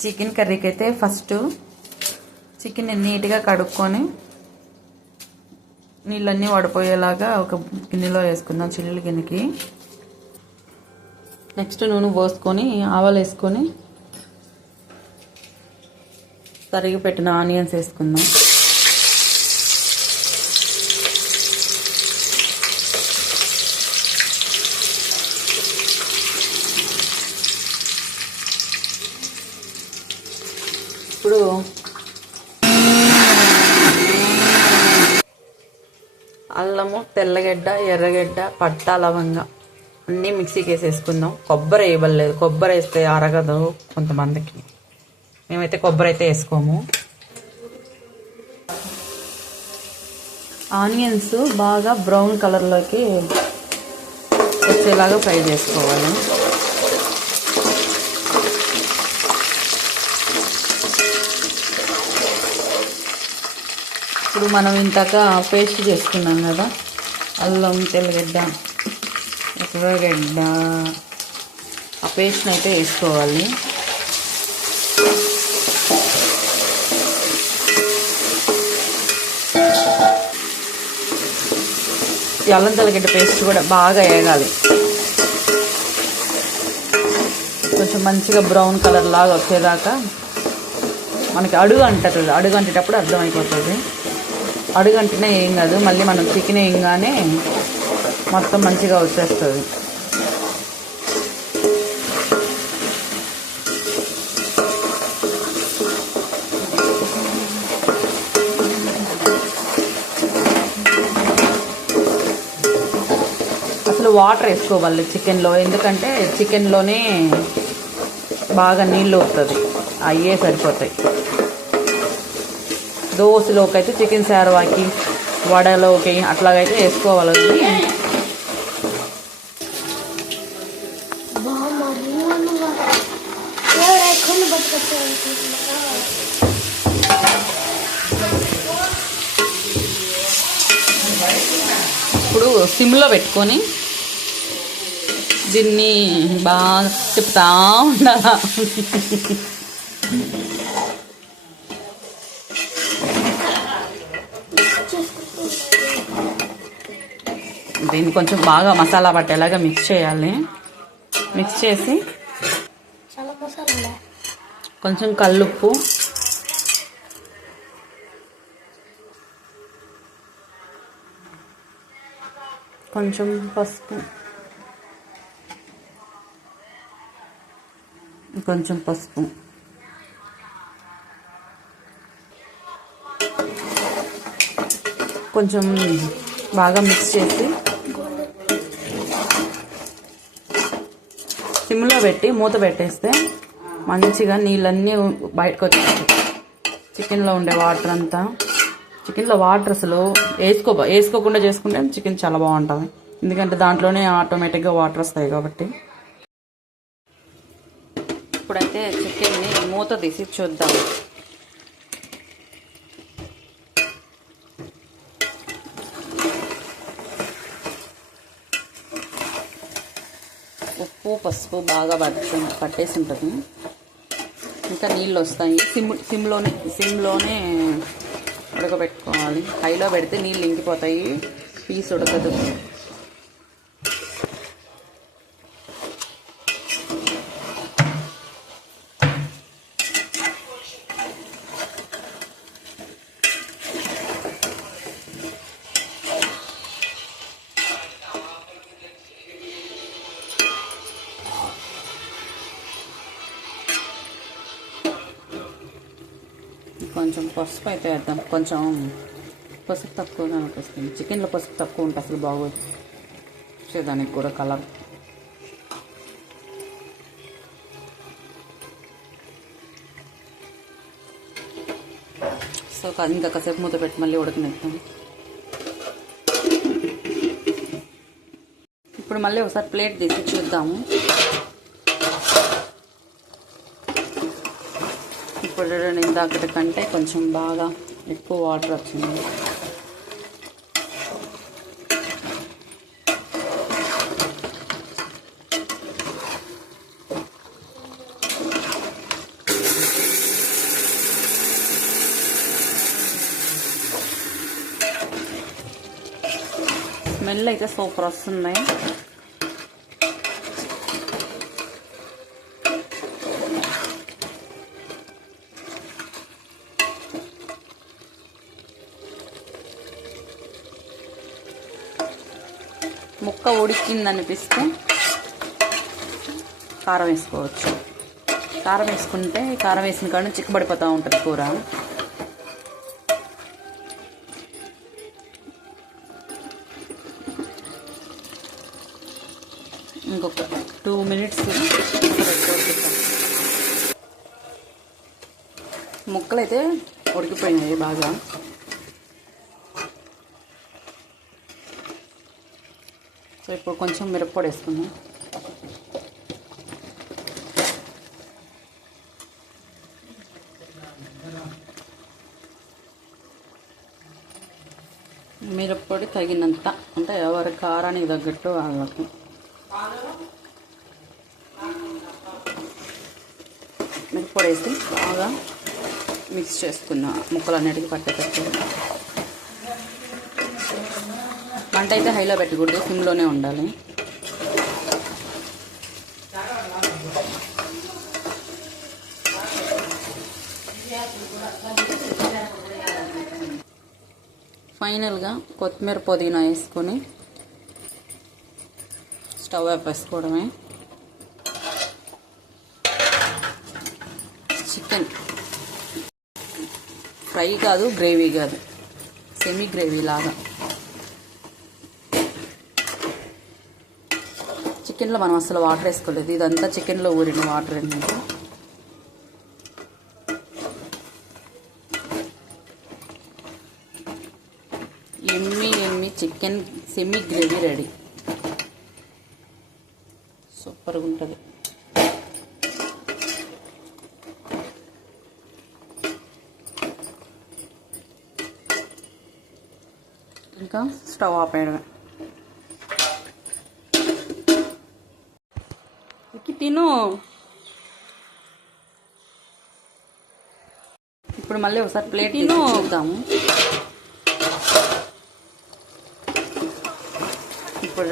Chicken కర్రీకి అయితే first chicken నీట్గా కడుక్కొని నీళ్ళన్నీ వడిపోయేలాగా ఒక గిన్నెలో వేసుకుందాం, చిల్లుల గిన్నెకి. నెక్స్ట్ నూనె పోసుకొని ఆవాలు వేసుకొని తరిగి పెట్టిన ఆనియన్స్ వేసుకుందాం. ఇప్పుడు అల్లము, తెల్లగడ్డ, ఎర్రగడ్డ, పట్ట, లవంగ అన్నీ మిక్సీకి వేసేసుకుందాం. కొబ్బరి వేయబడలేదు, కొబ్బరి వేస్తే అరగదు కొంతమందికి. మేమైతే కొబ్బరి అయితే వేసుకోము. ఆనియన్స్ బాగా బ్రౌన్ కలర్లోకి వచ్చేలాగా ఫ్రై చేసుకోవాలి. ఇప్పుడు మనం ఇంతక పేస్ట్ చేసుకున్నాం కదా, అల్లం, తెల్లగడ్డ, ఎర్రగడ్డ, ఆ పేస్ట్ని అయితే వేసుకోవాలి. ఈ అల్లం తెల్లగడ్డ పేస్ట్ కూడా బాగా వేగాలి. కొంచెం మంచిగా బ్రౌన్ కలర్ లాగా వచ్చేదాకా మనకి అడుగు అంటేటప్పుడు అర్థమైపోతుంది. అడుగు అంటేనే ఏం కాదు, మళ్ళీ మనం చికెన్ వేయగానే మొత్తం మంచిగా వచ్చేస్తుంది. అసలు వాటర్ వేసుకోవాలి చికెన్లో, ఎందుకంటే చికెన్లోనే బాగా నీళ్ళు వస్తుంది, అయ్యే సరిపోతాయి. దోశలోకి అయితే, చికెన్ శార్వాకి, వడలోకి అట్లాగైతే వేసుకోవాలి. ఇప్పుడు సిమ్లో పెట్టుకొని దీన్ని బాగా చెప్తా ఉండాలా. దీన్ని కొంచెం బాగా మసాలా పట్టేలాగా మిక్స్ చేయాలి. మిక్స్ చేసి కొంచెం కల్లుప్పు, కొంచెం పసుపు, కొంచెం బాగా మిక్స్ చేసి సిమ్లో పెట్టి మూత పెట్టేస్తే మంచిగా నీళ్ళన్నీ బయటకు వచ్చేస్తాయి. చికెన్లో ఉండే వాటర్ అంతా, చికెన్లో వాటర్ అసలు వేసుకోకుండా చేసుకుంటే చికెన్ చాలా బాగుంటుంది, ఎందుకంటే దాంట్లోనే ఆటోమేటిక్గా వాటర్ వస్తాయి కాబట్టి. ఇప్పుడైతే చికెన్ని మూత తీసి చూద్దాం. ఉప్పు, పసుపు బాగా పట్టేసి ఉంటుంది. ఇంకా నీళ్ళు వస్తాయి. సిమ్లోనే ఉడకబెట్టుకోవాలి. హైలో పెడితే నీళ్ళు ఇంకిపోతాయి, పీస్ ఉడకదు. కొంచెం పసుపు అయితే వేద్దాం. కొంచెం పసుపు తక్కువగా అనిపిస్తుంది. చికెన్లో పసుపు తక్కువ ఉంటే అసలు బాగోదు, వచ్చేదానికి కూడా కలర్. సో ఇంకా కాసేపు మూత పెట్టి మళ్ళీ ఉడకనిద్దాం. ఇప్పుడు మళ్ళీ ఒకసారి ప్లేట్ తీసి చూద్దాము. ఇప్పుడు ఇందాకటి కంటే కొంచెం బాగా ఎక్కువ వాటర్ వచ్చింది. స్మెల్ అయితే సూపర్ వస్తుంది. ముక్క ఉడికిందనిపిస్తే కారం వేసుకోవచ్చు. కారం వేసుకుంటే కారం వేసిన కాడ చిక్కబడిపోతూ ఉంటుంది కూర. ఇంకొక 2 minutes ముక్కలు అయితే ఉడికిపోయినాయి బాగా. సో ఇప్పుడు కొంచెం మిరప్పొడి వేసుకుందాం. మిరప్పొడి తగినంత, అంటే ఎవరి కారానికి తగ్గట్టు వాళ్ళకి. మిరప్పొడి వేసి బాగా మిక్స్ చేసుకున్న ముక్కలన్నిటికీ పట్టేటట్టు. మంట అయితే హైలో పెట్టకూడదు, సిమ్లోనే ఉండాలి. ఫైనల్గా కొత్తిమీర పుదీనా వేసుకొని స్టవ్ ఆపేసుకోవడమే. చికెన్ ఫ్రై కాదు, గ్రేవీ కాదు, సెమీ గ్రేవీ లాగా. చికెన్లో మనం అసలు వాటర్ వేసుకోలేదు, ఇదంతా చికెన్లో ఊరిన వాటర్ అన్నమాట. ఎమ్మి చికెన్ సెమీ గ్రేవీ రెడీ. సూపర్గా ఉంటుంది. ఇంకా స్టవ్ ఆపేయడమే. తిను. ఇప్పుడు మళ్ళీ ఒకసారి ప్లేట్ చూద్దాము. ఇప్పుడు